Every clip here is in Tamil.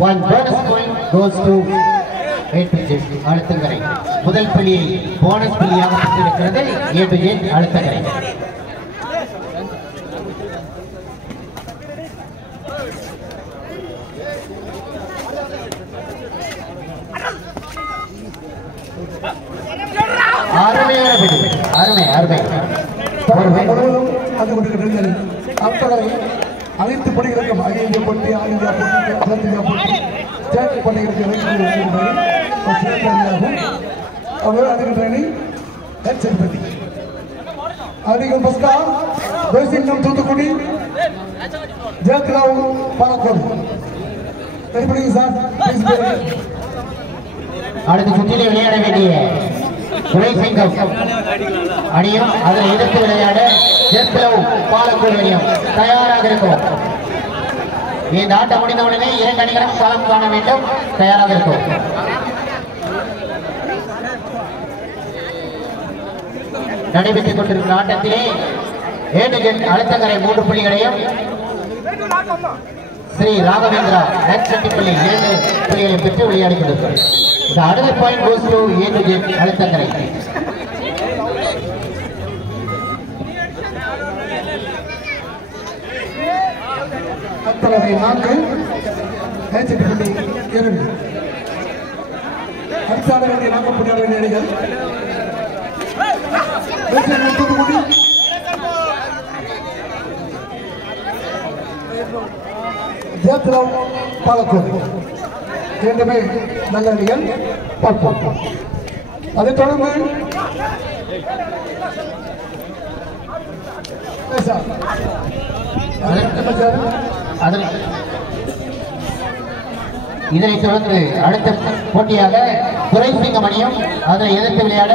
One bonus point goes to அழுத்தங்கரை. முதல் புள்ளியை போனஸ் புள்ளியாக பெற்றிருக்கிறது A அழுத்தங்கரை. அருமையான பிடி, அருமை அருமை. அனைத்து பணிகளுக்கும் அகில இந்திய போட்டி, ஆல் இந்தியா போட்டி, அகில இந்தியா போட்டி, ஸ்டேட் பணிகளுக்கு அதிகம் பஸ்கா தேசிங்கம் தூத்துக்குடி, ஜெயத்ராவ் பாலக்கோடு. சார் அடுத்த சுற்றிலே விளையாட வேண்டிய துரைசிங்கம் அணியும் அதனை எதிர்த்து விளையாட ஜெயத்ராவ் பாலக்கோடு அணியும் தயாராக இருக்கும். இந்த ஆட்டம் முடிந்தவுடனே இரண்டு அணிகளும் களம் காண வேண்டும், தயாராக இருக்கும். நடைபெற்றுக் கொண்டிருக்கிற ஆட்டத்திலே அழுத்தங்கரை 3 புள்ளிகளையும் ஸ்ரீ ராகவேந்திரா நெற்செட்டிப்பள்ளி 2 புள்ளிகளையும் பெற்று விளையாடி கொண்டிருக்கிறது. The other point goes to அழுத்தங்கரை. அத்தனை 4 நெற்செட்டிப்பள்ளி 2 அடுத்தாட வேண்டிய நாகப்பட்டின வேண்டிய அணிகள் தூத்துக்குடி, ஜெயத்ராவ் பாலக்கோடு. 2 நல்ல அணிகள் பார்ப்போம். அதைத் தொடர்ந்து இதனைத் தொடர்ந்து அடுத்த போட்டியாக துரைசிங்கம் அணியும் அதனை எதிர்த்து விளையாட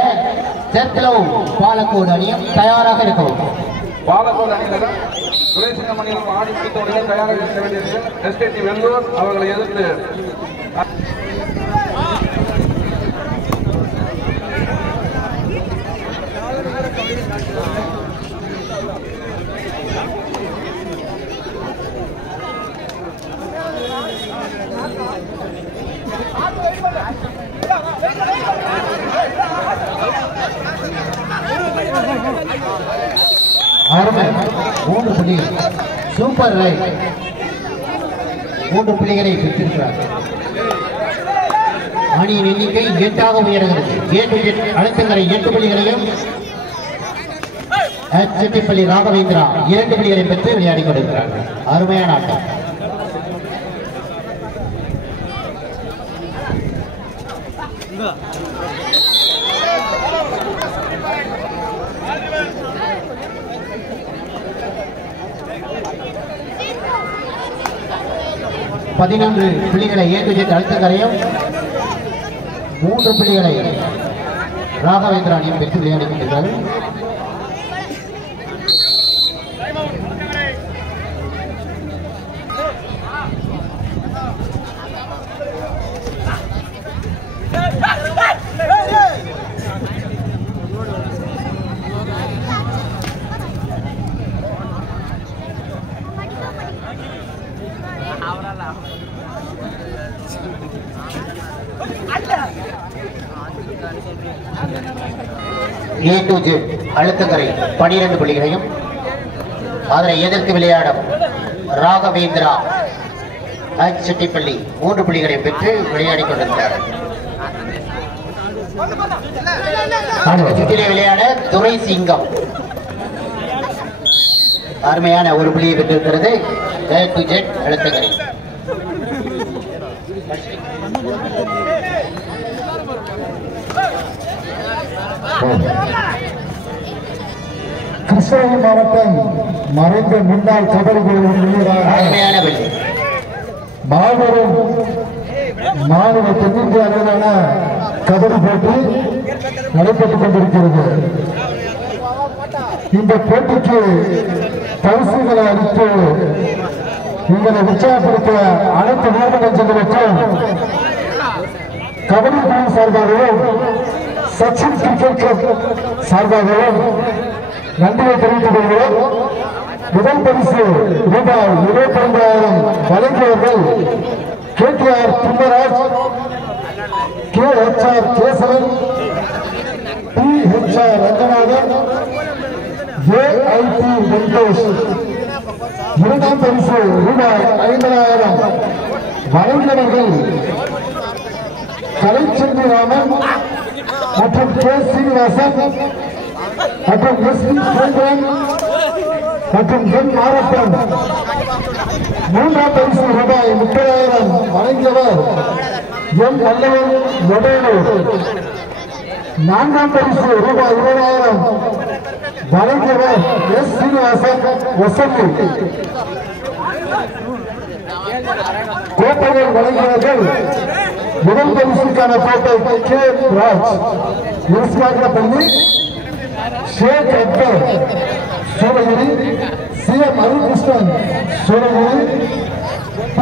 ஜெயத்ராவ் பாலக்கோடு அணியும் தயாராக இருக்கும். பாலக்கோடு அணியினர் துரைசிங்கம் அணியும் ஆடி முடித்தவுடனே தயாராக இருக்க வேண்டியது எஸ்டேடி வெள்ளூர் அவர்களை எதிர்த்து அருமை 3 புள்ளிகள் சூப்பர் ரைட் 3 புள்ளிகளை பெற்றிருக்கிறார். அணியின் எண்ணிக்கை 8ஆக உயர்கிறது. அழுத்தங்கரை 8 புள்ளிகளையும் செட்டிப்பள்ளி ராகவேந்திரா 2 புள்ளிகளை பெற்று விளையாடி கொண்டிருக்கிறார்கள். அருமையான ஆட்டம். பதினொன்று புள்ளிகளை அழுத்தங்கரையும் 3 புள்ளிகளை ராகவேந்திரா அணியும் பெற்று விளையாடி கொண்டிருக்கிறார்கள். அழுத்தங்கரை 12 புள்ளிகளையும் அதனை எதிர்த்து விளையாடும் ராகவேந்திரா செட்டிப்பள்ளி 3 புள்ளிகளை பெற்று விளையாடி கொண்டிருக்கிறார். சுற்றிலே விளையாட துரை சிங்கம் அருமையான ஒரு புள்ளியை பெற்றிருக்கிறது. எழுத்துக்கரை கிருஷ்ணகிரி மாவட்டம் மறைந்த முன்னாள் கபடி அருமையான புள்ளி மாபெரும் மாநில தென்னிந்திய அளவிலான கபடி போட்டி நடைபெற்றுக் கொண்டிருக்கிறது. இந்த போட்டிக்கு பரிசுகளை அளித்து உங்களை உற்சாகப்படுத்த அனைத்து நிறுவனங்களுக்கும் கபடி குழு சார்பாகவும் சச்சின் கிரிக்கெட் கிளப் சார்பாகவும் நன்றியை தெரிவித்துக் கொள்கிறோம். முதல் பரிசு ரூபாய் 25,000 வழங்கியவர்கள் KTR Thimmaraj, KHR Kesavan, THR Ranganathan, AIT Venkatesh. இரண்டாம் பரிசு ரூபாய் 50,000 வழங்கியவர்கள் கலைச்செல்வி ராமன் மற்றும் K சீனிவாசன் மற்றும் SP சுரேந்திரன் மற்றும் N மாரப்பன். மூன்றாம் பரிசு ரூபாய் 30,000 வழங்கியவர் M வல்லவன் மொடேலூர். நான்காம் பரிசு ரூபாய் 20,000 வழங்கியவர் S சீனிவாசன் வசந்தி. கோப்பைகள் வழங்கியவர்கள் முதல் பரிசுக்கான கோப்பை K ராஜ், பள்ளி, ஷேக் அக்பர் சூளகிரி, CM அருள்கிருஷ்ணன் சூளகிரி, P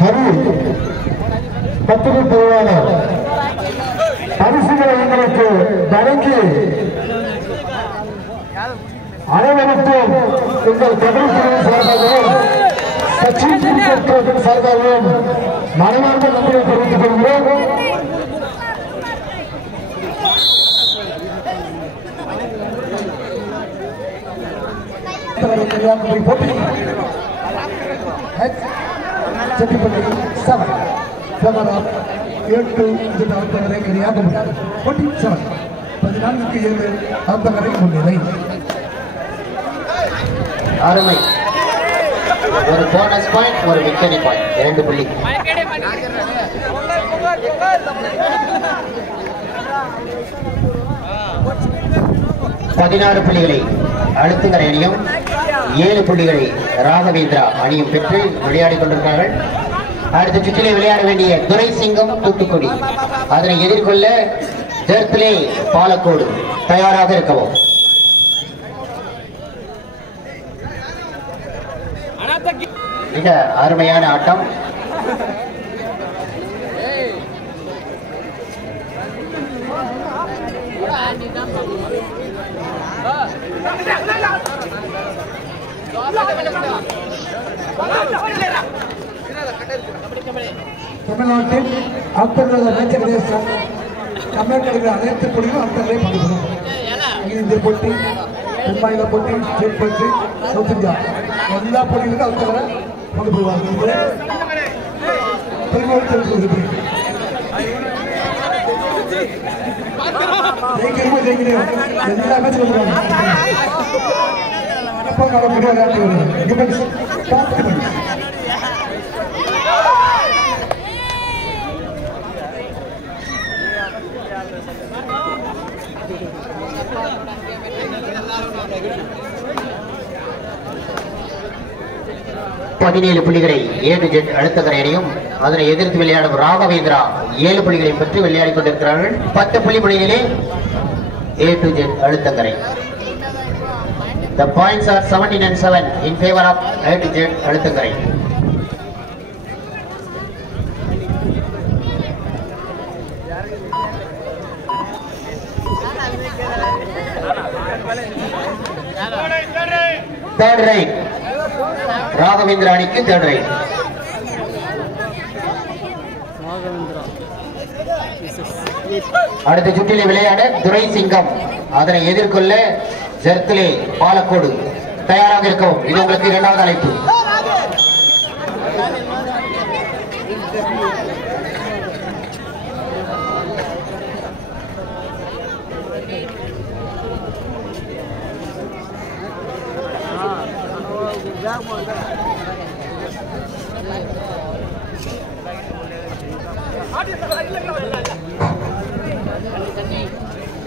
ஹரி பத்திரிகை பொருளாளர். பரிசுகளை எங்களுக்கு வழங்கி அனைவருக்கும் எங்கள் கபடி குழுவின் சார்பாகவும் சச்சின் கிரிக்கெட் கிளப்பின் சார்பாகவும் மனமார்ந்த நன்றியை தெரிவித்துக் கொள்கிறோம். போட்டி செட்டிப்பள்ளி 14-7 ஆத்தங்கரை முன்னிலை. அருமை. ஒரு போனஸ் பாயிண்ட், ஒரு விக்டரி பாயிண்ட், 2 புள்ளி. பதினாறு புள்ளிகளை அழுத்துங்கரை அணியும் 7 புள்ளிகளை ராகவேந்திரா அணியும் பெற்று விளையாடிக் கொண்டிருக்கிறார்கள். அடுத்த சுற்றிலே விளையாட வேண்டிய துரை சிங்கம் தூத்துக்குடி, அதனை எதிர்கொள்ள ஜெர்த்லே பாலக்கோடு தயாராக இருக்கவும். மிக அருமையான ஆட்டம். தமிழ்நாட்டில் ஆத்தர்கள் மேட்ச தமிழ்நாட்டில் அனைத்து போட்டிகளும் ஆத்தங்களை பங்குபெறும். இந்திய போட்டி, மும்பாயில போட்டி, ஸ்டேட் போட்டி, சவுத் இந்தியா எல்லா போட்டிகளுக்கும் ஆத்தங்களை பங்குபெறுவார்கள். ஜெயிக்கிறோம் எல்லா மேட்சும் பதினேழு புள்ளிகளை A2Z அழுத்தக்கரை அணியும் அதனை எதிர்த்து விளையாடும் ராகவேந்திரா 7 புள்ளிகளை பற்றி விளையாடிக் கொண்டிருக்கிறார்கள். 10 புள்ளி முறையிலே A2Z அழுத்தக்கரை. The points are 17 and 7 in favor of A2Z அழுத்தக்கரை. Third right. Raghavendra அணிக்கு தேர்ட் ரைட். அடுத்த சுற்றிலே விளையாட துரை சிங்கம், அதனை எதிர்கொள்ள ஜெர்த்லே பாலக்கோடு தயாராக இருக்கவும். இது உங்களுக்கு 2வது அழைப்பு.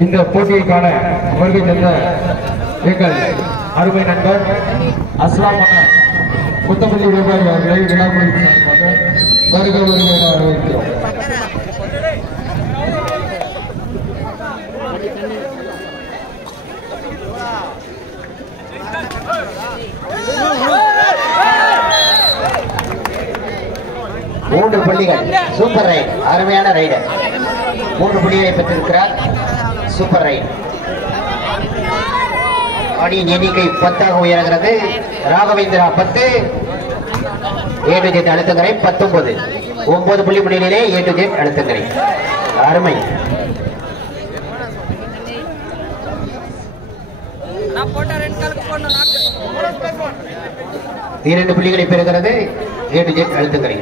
இந்த போட்டிக்கான வருகை தந்த எங்கள் அருமை நண்பர் அஸ்லாம் முத்தப்பள்ளி விவசாயி அவர்களை விழாக்குழு வருக வருகை வரவேற்கிறோம். மூன்று புள்ளிகள் சூப்பர் ரைட், அருமையான ரைடர். 3 புள்ளிகளை பெற்றிருக்கிறார். Super right. அணியின் எண்ணிக்கை 10 உயர்கிறது. Raghavendra 10, A to Z அழுத்தங்கரை 19. 9 புள்ளி முன்னிலையிலே A to Z அழுத்தங்கரை. அருமை. இரண்டு புள்ளிகளை பெறுகிறது A to Z அழுத்தங்கரை.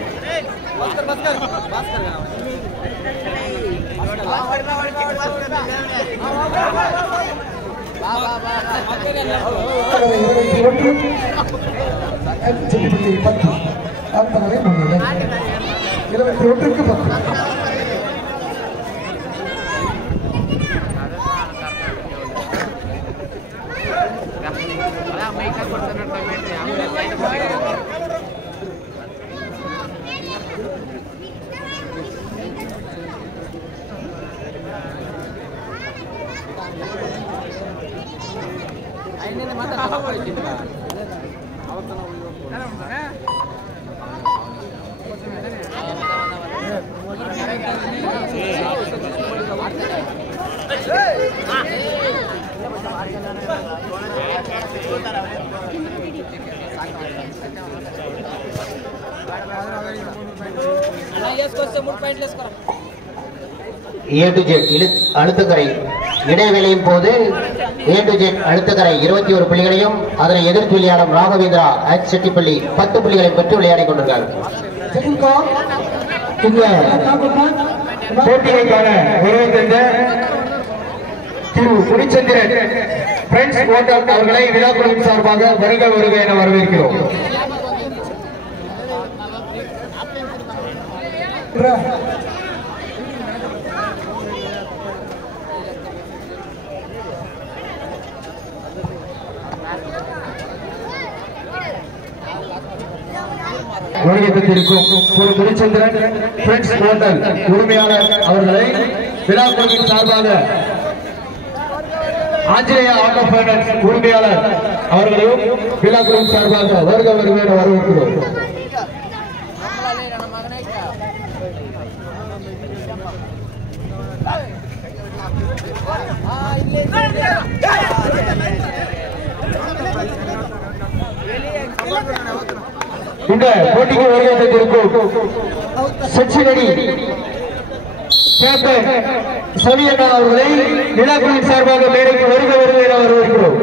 A to Z அழுத்தக்கரை இடைவேளையின் போது A to Z அழுத்தக்கரை 21 புள்ளிகளையும் அதனை எதிர்த்து விளையாடும் ராகவேந்திரா H செட்டிப்பள்ளி 10 புள்ளிகளை பெற்று விளையாடிக் கொண்டிருக்கிறார். போட்டிகளுக்கான வருகை தந்த திரு முனிச்சந்திரன் பிரெண்ட்ஸ் ஓட்டர் அவர்களை விழாக்குழுவின் சார்பாக வருக வருக என வரவேற்கிறோம். வருகை தந்திருக்கும் திரு முனிச்சந்திரன் பிரெண்ட்ஸ் ஓட்டல் உரிமையாளர் அவர்களை விழாக்குழுவின் சார்பாக ஆஞ்சநேயா ஆட்டோ பைனான்ஸ் உரிமையாளர் அவர்களையும் விழாக்குழுவின் சார்பாக வருக வருக என வரவேற்கிறோம். இந்த போட்டிக்கு வருகை தந்திருக்கும் செச்சினடி கேப்டன் சவியண்ணா அவர்களை விழாக்குழுவின் சார்பாக மேடைக்கு வருக வருக என வரவேற்கிறோம்.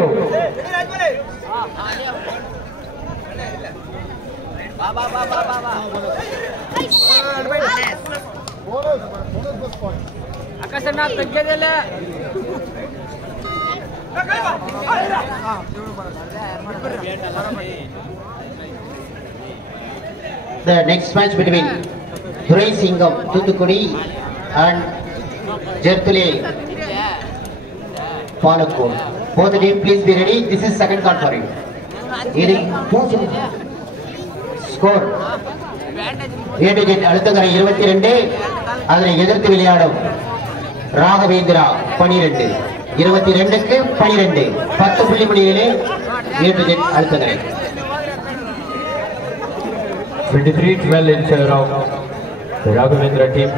The next match between Durai Singham Thuthukudi and Jerthule Palakkod. Both the team, please be ready. This is second card for you. Score A to Z அழுத்தங்கரை 22, அதனை எதிர்த்து விளையாடும் ராகவேந்திரா 12. 22க்கு 12, 10 புள்ளி முடிவிலே A to Z அழுத்தங்கரை. 23-12 in favor of the Raghavendra team.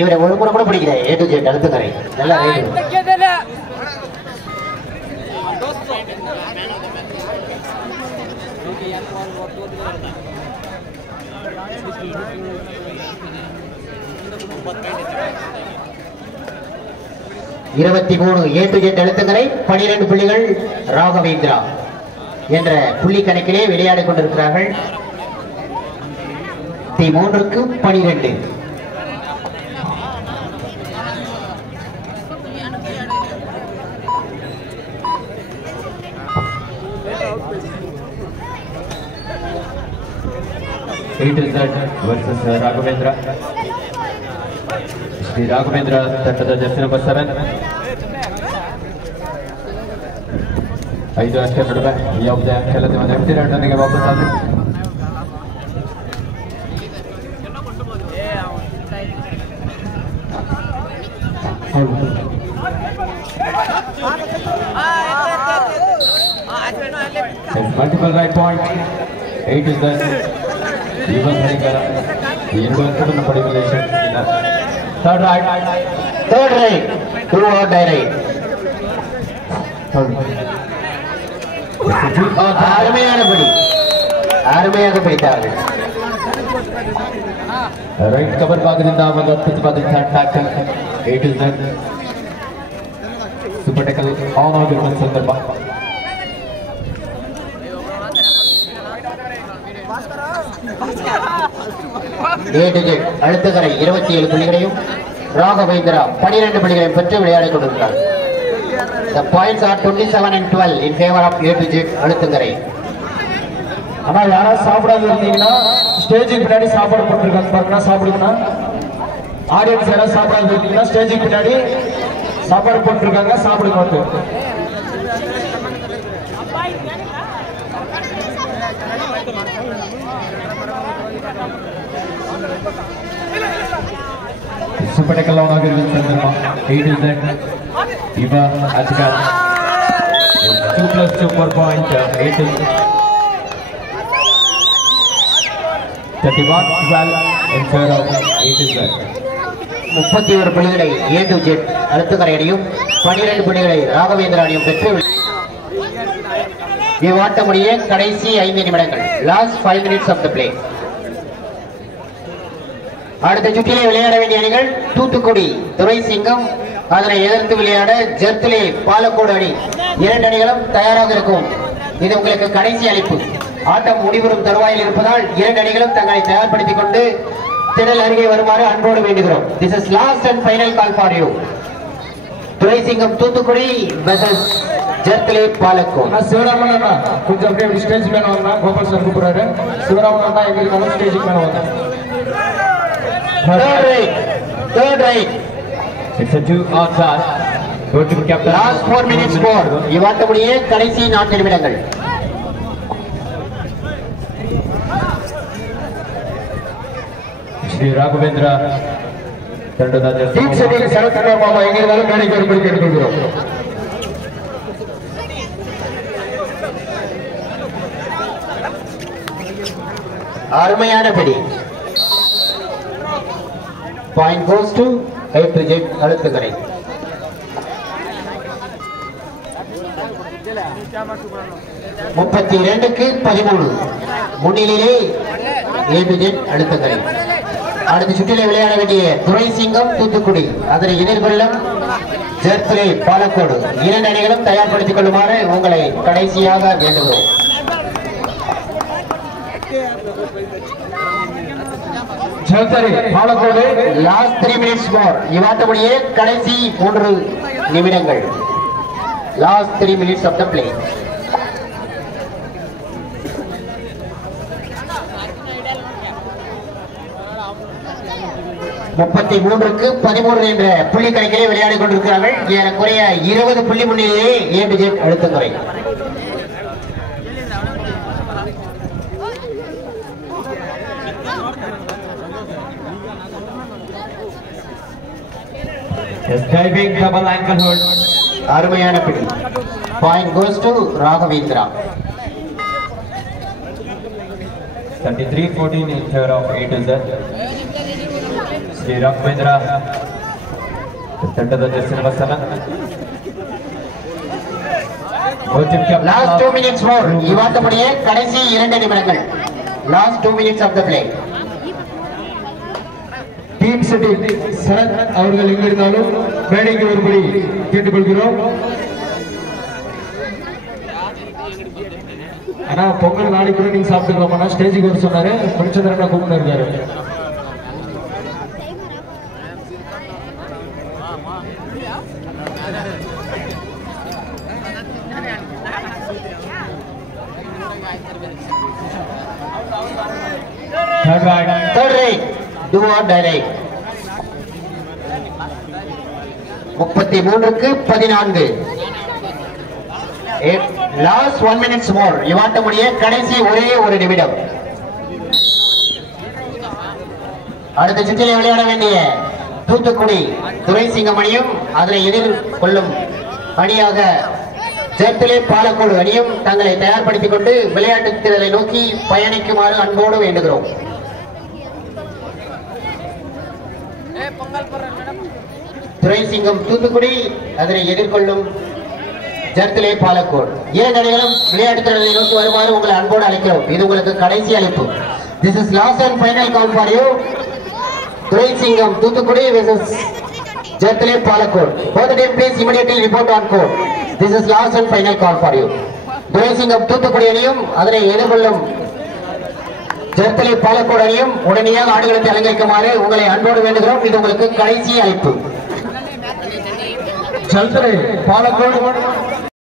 இவரை ஒரு முறை கூட பிடிக்கிறேன் A to Z அழுத்தங்கரை. நல்லா ரைட். A to Z அழுத்தங்கரை 12 புள்ளிகள் ராகவேந்திரா என்ற புள்ளி கணக்கிலே விளையாடிக் கொண்டிருக்கிறார்கள். 3க்கு 12. 8Z versus Raghavendra. Shri Raghavendra ತಂಡದ ಜರ್ಸಿ ನಂಬರ್ 7. 5 ಅಷ್ಟೇ ನಡುವೆ ಯಾವುದೇ ಕೆಲಸ ಒಂದು ಎಂಟಿ ರನ್ನಿಗೆ ವಾಪಸ್ ಆದರು. Multiple right point. 8 is the even Harikara. The Indonesia participation. Third right. 2 or die right. Right cover ಭಾಗದಿಂದ ಒಂದು ಪ್ರತಿಪಾದಿತ tackle. 8 is the super tackle on ಆಗಿರುವ ಸಂದರ್ಭ. அடுத்தகரை 27 புள்ளிகளையும் ராகவேந்திரா 12 புள்ளிகளையும் பெற்று விளையாடிக் கொண்டிருக்கிறார். The points are 27 and 12 in favor of A to Z அடுத்தகரை. ஆனா யாரா சாப்பிடாத இருந்தீங்கன்னா ஸ்டேஜுக்கு பின்னாடி சாப்பாடு போட்டுருக்காங்க பாருங்க, சாப்பிடுங்க. ஆடியன்ஸ் யாரா சாப்பிடாத இருந்தீங்கன்னா ஸ்டேஜுக்கு பின்னாடி சாப்பாடு போட்டுருக்காங்க, சாப்பிடுங்க. Super tackle on ಆಗಿರುವ ಸಂದರ್ಭ. 8 is that Iva Ajgal 2+2 4 point. 8 is 31-12 in favor of 8 is that 31 புள்ளிகளை A to Z அடுத்தகரை அணியும் 12 புள்ளிகளை ராகவேந்திரா அணியும் பெற்று விளையாட்ட முடிய கடைசி 5 நிமிடங்கள். Last 5 minutes of the play. அடுத்த சுற்றிலே விளையாட வேண்டிய அணிகள் தூத்துக்குடி துரைசிங்கம், அதனை எதிர்த்து விளையாட ஜெர்த்லே பாலக்கோடு அணி. 2 அணிகளும் தயாராக இருக்கும். இது உங்களுக்கு கடைசி அழைப்பு. ஆட்டம் முடிவரும் தருவாயில் இருப்பதால் 2 அணிகளும் தங்களை தயார்படுத்திக் கொண்டு திடல் அருகே வருமாறு அன்போடு வேண்டுகிறோம். This is last and final call for you. Duraisingam Thoothukudi versus ஜெர்த்லே பாலக்கோடு. சிவராமன் அண்ணா கொஞ்சம் அப்படியே ஸ்டேஜ் மேல வாங்க. கோபால் சார் கூப்பிடுறாரு. சிவராமன் அண்ணா எங்க இருந்தாலும் ஸ்டேஜுக்கு மேல வாங்க. Third right. It's a 2 outside. Go to captain. Last 4 minutes more. விளையாட்ட முடிய கடைசி 4 நிமிடங்கள். Shri Raghavendra ತಂಡದ ಟೀಮ್ ಸೆಟ್ಟಿಂಗ್ ಸರತ್ಕುಮಾರ್ ಮಾಮ ಹೆಂಗಿರುತ್ತಾರೋ ಮೇಡೆಗೆ ಬರಬೇಕು ಕೇಳ್ಕೊಳ್ತೀವಿ. அருமையான படி. Point goes to A to Z அடுத்தகரை. 32க்கு 13 முன்னிலையிலே A to Z அடுத்தகரை. அடுத்த சுற்றிலே விளையாட வேண்டிய துரைசிங்கம் தூத்துக்குடி, அதனை எதிர்கொள்ளும் ஜெர்த்லே பாலக்கோடு. 2 அணிகளும் தயார்படுத்திக் கொள்ளுமாறு உங்களை கடைசியாக வேண்டுகிறோம். Palacode last 3 minutes more. விளையாட்ட முடிய கடைசி 3 நிமிடங்கள். Last 3 minutes of the play. 33க்கு 13 என்ற புள்ளி கணக்கிலே விளையாடிக் கொண்டிருக்கிறார்கள். ஏறக்குறைய 20 புள்ளி முன்னிலையே A to Z அடுத்த முறை. Diving double ankle hold. அருமையான பிடி. Point goes to Raghavendra. 33-14 in favor of 8 is that Shri Raghavendra ತಂಡದ Jersey number 7. Last 2 minutes more. விளையாட்ட முடிய கடைசி 2 நிமிடங்கள். Last 2 minutes of the play. Team setting Sarath அவர்கள் எங்கிருந்தாலும் மேடைக்கு வரும்படி கேட்டுக்கொள்கிறோம். ஆனா பொங்கல் நாளைக்கு கூட நீங்க சாப்பிட்டுக்கலாமா? ஸ்டேஜுக்கு வர சொன்னாரு. முடிச்சதா கூப்பிட்டு இருக்காரு. Third Third rate, do or die rate. 33க்கு 14. Last 1 minutes more. இவாட்ட முடிய கடைசி ஒரே ஒரு நிமிடம். அடுத்த சுற்றிலே விளையாட வேண்டிய தூத்துக்குடி துரைசிங்கம் அணியும் அதனை எதிர்கொள்ளும் அணியாக ஜெர்த்திலே பாலக்கோடு அணியும் தங்களை தயார்படுத்திக் கொண்டு விளையாட்டு திறனை நோக்கி பயணிக்குமாறு அன்போடு வேண்டுகிறோம். துரைசிங்கம் தூத்துக்குடி அதனை எதிர்கொள்ளும் ஜெர்த்திலே பாலக்கோடு. இரண்டு அணிகளும் விளையாட்டு திறனை நோக்கி வருமாறு உங்களை அன்போடு அழைக்கிறோம். இது உங்களுக்கு கடைசி அழைப்பு. This is last and final call for you. Duraisingam Thoothukudi versus ஜெர்த்திலே Palacode. Both teams please immediately report on court. This is last and final call for you. Duraisingam Thoothukudi அணியும் அதனை எதிர்கொள்ளும் ஜெர்த்திலே பாலக்கோடு அணியும் உடனடியாக ஆடுகளத்தை அலங்கரிக்குமாறு உங்களை அன்போடு வேண்டுகிறோம். இது உங்களுக்கு கடைசி அழைப்பு. ஜெர்த்திலே பாலக்கோடு